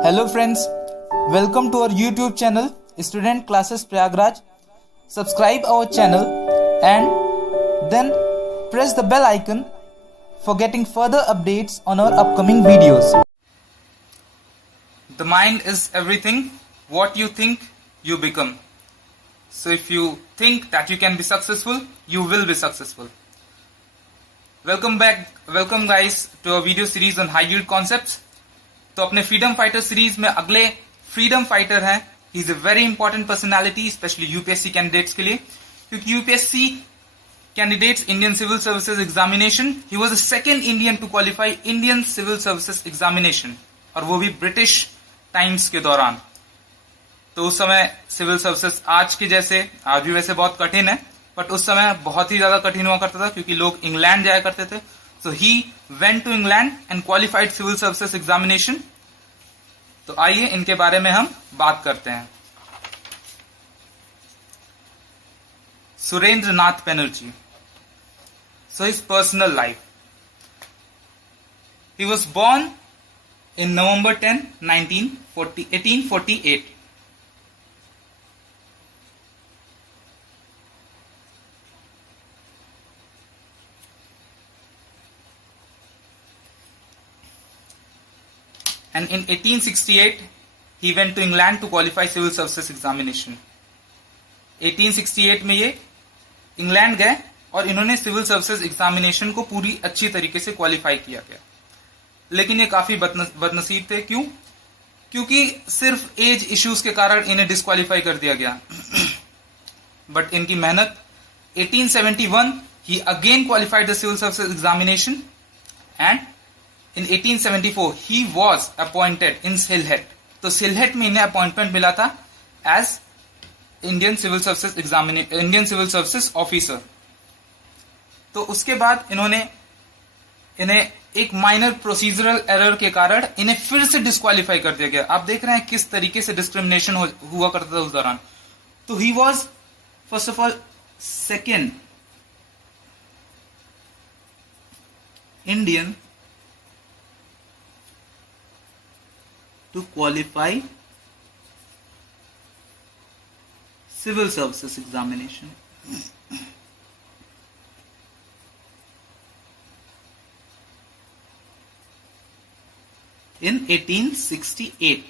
Hello friends, welcome to our YouTube channel Student Classes Prayagraj. Subscribe our channel and then press the bell icon for getting further updates on our upcoming videos. The mind is everything. What you think, you become. So if you think that you can be successful, you will be successful. Welcome guys to our video series on high yield concepts. तो अपने freedom fighter series में अगले freedom fighter हैं. He is a very important personality specially UPSC candidates के लिए, क्योंकि UPSC candidates Indian civil services examination, he was the second Indian to qualify Indian civil services examination, और वो भी British times के दौरान. तो उस समय सिविल सर्विसेज आज के जैसे, आज भी वैसे बहुत कठिन है, बट उस समय बहुत ही ज्यादा कठिन हुआ करता था क्योंकि लोग इंग्लैंड जाया करते थे. So he went to England and qualified civil services examination. तो आइए इनके बारे में हम बात करते हैं. सुरेंद्र नाथ Banerjee. So his personal life. He was born in November 10, 1848. And in 1868, he went to England to qualify civil services examination. 1868 में ये इंग्लैंड गए और इन्होंने सिविल सर्विसेज एग्जामिनेशन को पूरी अच्छी तरीके से क्वालिफाई किया गया. लेकिन ये काफी बदनसीब थे. क्यों? क्योंकि सिर्फ एज इश्यूज के कारण इन्हें डिस्क्वालीफाई कर दिया गया. बट इनकी मेहनत, 1871 he again qualified the civil services examination and in 1874 he was appointed in Sylhet. तो सिलहेट में इन्हें अपॉइंटमेंट मिला था as Indian civil services officer. तो उसके बाद इन्हें एक माइनर प्रोसीजरल एरर के कारण इन्हें फिर से डिस्क्वालीफाई कर दिया गया. आप देख रहे हैं किस तरीके से डिस्क्रिमिनेशन हुआ करता था उस दौरान. तो he was first of all second Indian to qualify civil services examination. In 1868.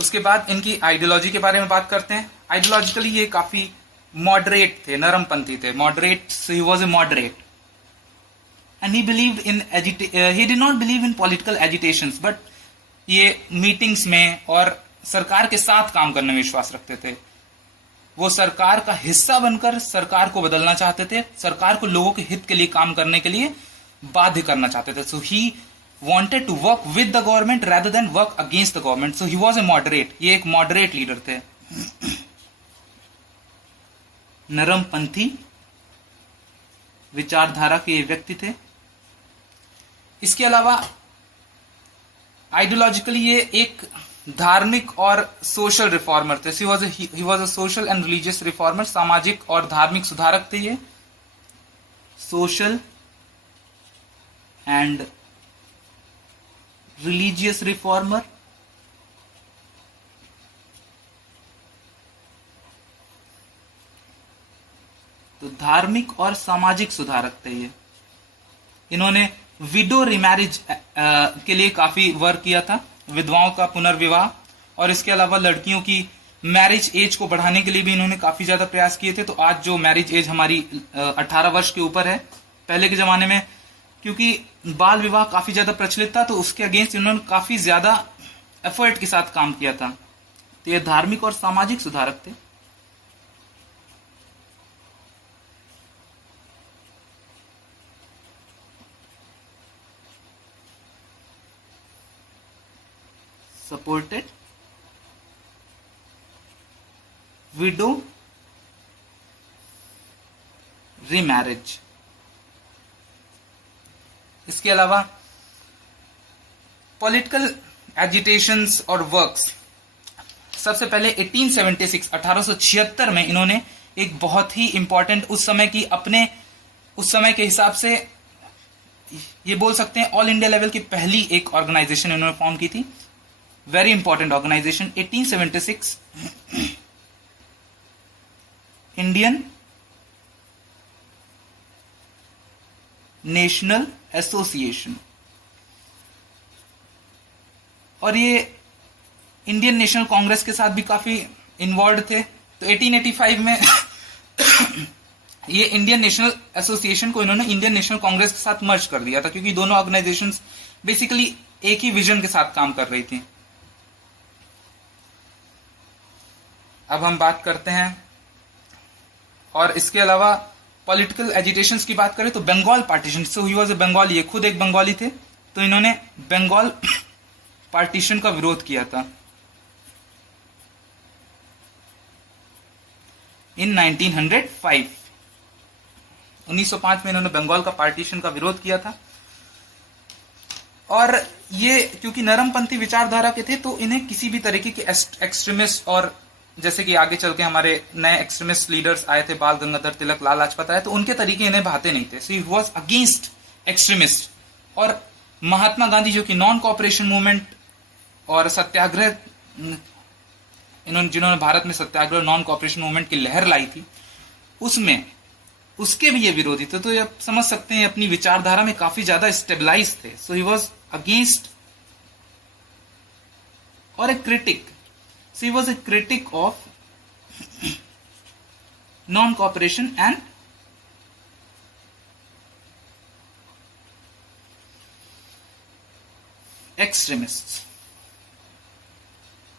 उसके बाद इनकी आइडियोलॉजी के बारे में बात करते हैं. आइडियोलॉजिकली ये काफी मॉडरेट थे, नरमपंथी थे. Moderate, so he was a moderate. And he believed in he did not believe in political agitations, but ये मीटिंग्स में और सरकार के साथ काम करने में विश्वास रखते थे. वो सरकार का हिस्सा बनकर सरकार को बदलना चाहते थे, सरकार को लोगों के हित के लिए काम करने के लिए बाध्य करना चाहते थे. So he wanted to work with the government rather than work against the government. So he was a moderate. ये एक मॉडरेट लीडर थे, नरमपंथी विचारधारा के व्यक्ति थे. इसके अलावा आइडियोलॉजिकली ये एक धार्मिक और सोशल रिफॉर्मर थे. He was a social and religious reformer. सामाजिक और धार्मिक सुधारक थे ये. Social and religious reformer. तो धार्मिक और सामाजिक सुधारक थे ये. इन्होंने विडो रिमैरिज के लिए काफी वर्क किया था, विधवाओं का पुनर्विवाह, और इसके अलावा लड़कियों की मैरिज एज को बढ़ाने के लिए भी इन्होंने काफी ज्यादा प्रयास किए थे. तो आज जो मैरिज एज हमारी 18 वर्ष के ऊपर है, पहले के जमाने में क्योंकि बाल विवाह काफी ज्यादा प्रचलित था, तो उसके अगेंस्ट इन्होंने काफी ज्यादा एफर्ट के साथ काम किया था. तो ये धार्मिक और सामाजिक सुधारक थे. Supported widow remarriage. इसके अलावा पॉलिटिकल एजिटेशंस और वर्क्स. सबसे पहले 1876 में इन्होंने एक बहुत ही इंपॉर्टेंट, उस समय के हिसाब से ये बोल सकते हैं ऑल इंडिया लेवल की पहली एक ऑर्गेनाइजेशन इन्होंने फॉर्म की थी, very important organisation. 1876 Indian national association, और ये इंडियन नेशनल कांग्रेस के साथ भी काफी इन्वॉल्व थे। तो 1885 में ये इंडियन नेशनल एसोसिएशन को इन्होंने इंडियन नेशनल कांग्रेस के साथ मर्ज कर दिया था, क्योंकि दोनों ऑर्गेनाइजेशंस बेसिकली एक ही विजन के साथ काम कर रही थी। अब हम बात करते हैं, और इसके अलावा पॉलिटिकल एजिटेशंस की बात करें तो Bengal partition, so he was a Bengali, ये खुद एक बंगाली थे, तो इन्होंने बंगाल पार्टीशन का विरोध किया था इन 1905। 1905 में इन्होंने बंगाल का पार्टीशन का विरोध किया था। और ये क्योंकि नरमपंथी विचारधारा के थे, तो इन्हें किसी भी तरीके के एक्सट्रीमिस्ट, और जैसे कि आगे चल के हमारे नए एक्सट्रीमिस्ट लीडर्स आए थे, बाल गंगाधर तिलक, लाल लाजपत राय, तो उनके तरीके इन्हें भाते नहीं थे। So he was against extremist. और महात्मा गांधी जो कि नॉन कोऑपरेशन मूवमेंट और सत्याग्रह, जिन्होंने भारत में सत्याग्रह नॉन कोऑपरेशन मूवमेंट की लहर लाई थी, उसमें उसके भी ये विरोधी थे। तो ये आप समझ सकते हैं अपनी विचारधारा में काफी ज्यादा स्टेबलाइज थे। सो ही वाज अगेंस्ट और a critic, so he was a critic of non cooperation and extremist.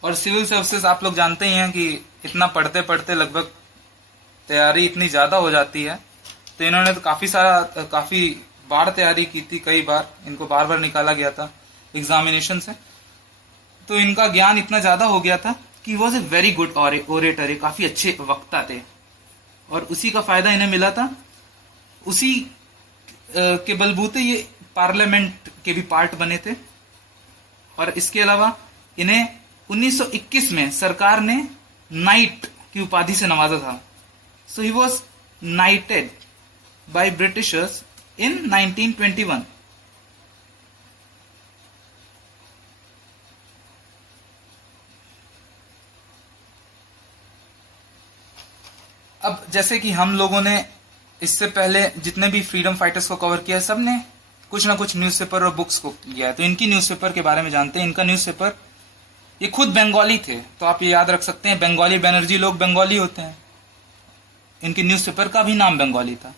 और सिविल सर्विसेज आप लोग जानते ही हैं कि इतना पढ़ते पढ़ते लगभग तैयारी इतनी ज्यादा हो जाती है, तो इन्होंने तो काफी बार तैयारी की थी, कई बार इनको बार बार निकाला गया था एग्जामिनेशन से। तो इनका ज्ञान इतना ज्यादा हो गया था कि was a very good orator, ये काफी अच्छे वक्ता थे, और उसी का फायदा इन्हें मिला था। उसी के बलबूते ये पार्लियामेंट के भी पार्ट बने थे। और इसके अलावा इन्हें 1921 में सरकार ने नाइट की उपाधि से नवाजा था। So he was knighted by Britishers in 1921। अब जैसे कि हम लोगों ने इससे पहले जितने भी फ्रीडम फाइटर्स को कवर किया, सब ने कुछ ना कुछ न्यूज़पेपर और बुक्स को लिया है। तो इनकी न्यूज़पेपर के बारे में जानते हैं। इनका न्यूज़पेपर, ये खुद बंगाली थे, तो आप ये याद रख सकते हैं, बंगाली बनर्जी लोग बंगाली होते हैं। इनके न्यूज़पेपर का भी नाम बंगाली था,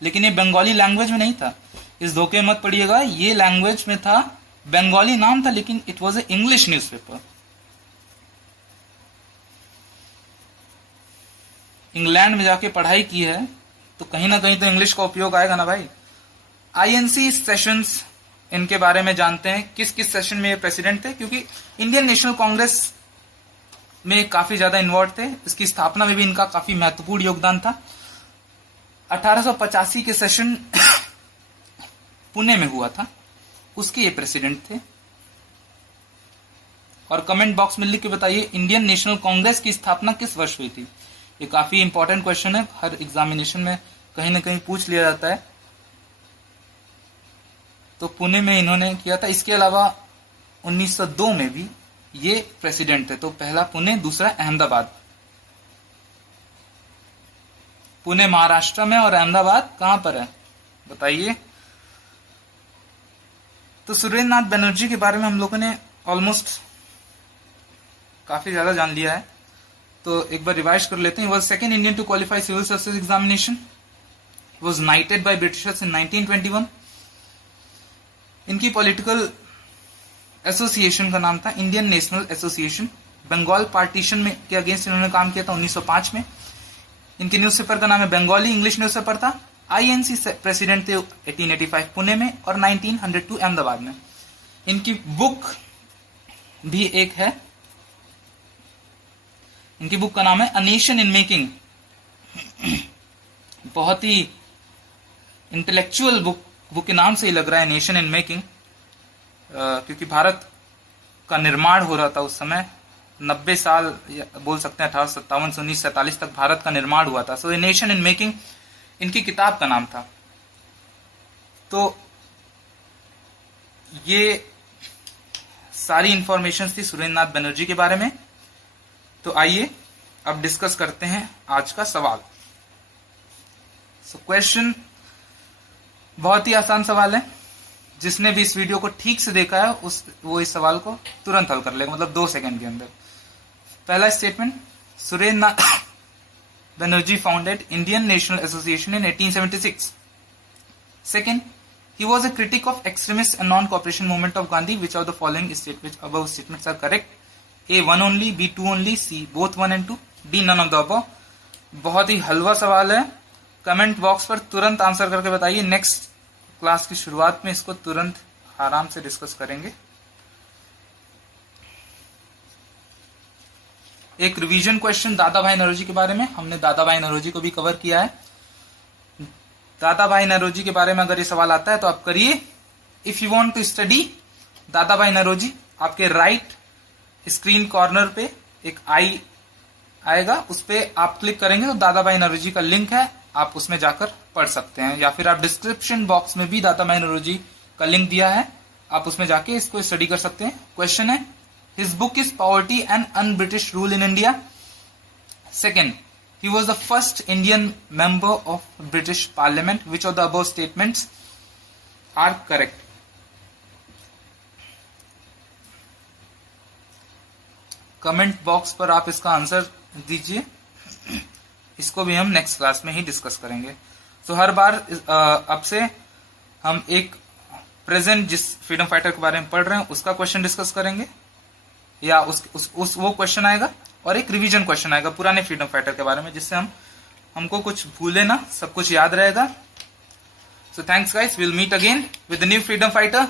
लेकिन ये बंगाली लैंग्वेज में नहीं था। इस धोखे मत पड़िएगा, ये लैंग्वेज में था, बंगाली नाम था, लेकिन it was a English newspaper. England में जाके पढ़ाई की है, तो कहीं ना कहीं तो इंग्लिश का उपयोग आएगा ना भाई। आईएनसी सेशंस, इनके बारे में जानते हैं, किस किस सेशन में ये प्रेसिडेंट थे, क्योंकि इंडियन नेशनल कांग्रेस में काफी ज्यादा इन्वॉल्व थे। इसकी स्थापना में भी इनका काफी महत्वपूर्ण योगदान था। 1885 के सेशन पुणे में हुआ था, उसके ये प्रेसिडेंट थे। और कमेंट बॉक्स में लिख के बताइए, इंडियन नेशनल कांग्रेस की स्थापना किस वर्ष हुई थी। ये काफी इंपॉर्टेंट क्वेश्चन है, हर एग्जामिनेशन में कहीं ना कहीं पूछ लिया जाता है। तो पुणे में इन्होंने किया था। इसके अलावा 1902 में भी ये प्रेसिडेंट थे। तो पहला पुणे, दूसरा अहमदाबाद। पुणे महाराष्ट्र में और अहमदाबाद कहां पर है बताइए। तो सुरेंद्र नाथ बनर्जी के बारे में हम लोगों ने ऑलमोस्ट काफी ज्यादा जान लिया है, तो एक बार रिवाइज कर लेते हैं। Was second Indian to qualify civil services examination, was knighted by Britishers in 1921। इनकी पॉलिटिकल एसोसिएशन का नाम था Indian national association. Bengal partition में के अगेंस्ट इन्होंने काम किया था 1905 में। इनके न्यूज़पेपर का नाम है बंगाली, इंग्लिश न्यूज़पेपर था। आईएनसी प्रेसिडेंट थे 1885 पुणे में और 1902 अहमदाबाद में। इनकी बुक भी एक है, इनकी बुक का नाम है अ नेशन इन मेकिंग। बहुत ही इंटेलेक्चुअल बुक के नाम से ही लग रहा है, नेशन इन मेकिंग, क्योंकि भारत का निर्माण हो रहा था उस समय। 90 साल बोल सकते हैं, 1857 से 1947 तक भारत का निर्माण हुआ था। सो ए नेशन इन मेकिंग इनकी किताब का नाम था। तो ये सारी इंफॉर्मेशन थी सुरेंद्रनाथ बनर्जी के बारे में। तो आइए अब डिस्कस करते हैं आज का सवाल। क्वेश्चन बहुत ही आसान सवाल है, जिसने भी इस वीडियो को ठीक से देखा है वो इस सवाल को तुरंत हल कर लेगा, मतलब 2 सेकंड के अंदर। पहला statement, Surendranath Banerjee founded Indian national association in 1876। Second, he was a critic of extremist and non-cooperation movement of Gandhi. Which of the following above statements are correct? A 1 only, B 2 only, C both 1 and 2, D none of the above। बहुत ही हलवा सवाल है, comment box पर तुरंत answer करके बताइए। Next class की शुरुआत में इसको तुरंत आराम से डिस्कस करेंगे। एक रिवीजन क्वेश्चन दादा भाई नौरोजी के बारे में, हमने दादा भाई नौरोजी को भी कवर किया है। दादा भाई नौरोजी के बारे में अगर ये सवाल आता है तो आप करिए। If you want to study Dadabhai Naoroji, आपके राइट स्क्रीन कॉर्नर पे एक आई आएगा, उस पे आप क्लिक करेंगे तो दादा भाई नौरोजी का लिंक है, आप उसमें जाकर पढ़ सकते हैं। या फिर आप डिस्क्रिप्शन बॉक्स में भी दादा भाई नौरोजी का लिंक दिया है, आप उसमें जाके इसको स्टडी कर सकते हैं। क्वेश्चन है, his book is poverty and un British rule in India. Second, he was the first Indian member of British Parliament. Which of the above statements are correct? Comment box पर आप इसका answer दीजिए, इसको भी हम next class में ही discuss करेंगे। तो हर बार अब से हम एक प्रेजेंट जिस फ्रीडम फाइटर के बारे में पढ़ रहे हैं उसका क्वेश्चन डिस्कस करेंगे, या वो क्वेश्चन आएगा, और एक रिवीजन क्वेश्चन आएगा पुराने फ्रीडम फाइटर के बारे में, जिससे हमको कुछ भूले ना, सब कुछ याद रहेगा। So thanks guys, will meet again with new freedom fighter.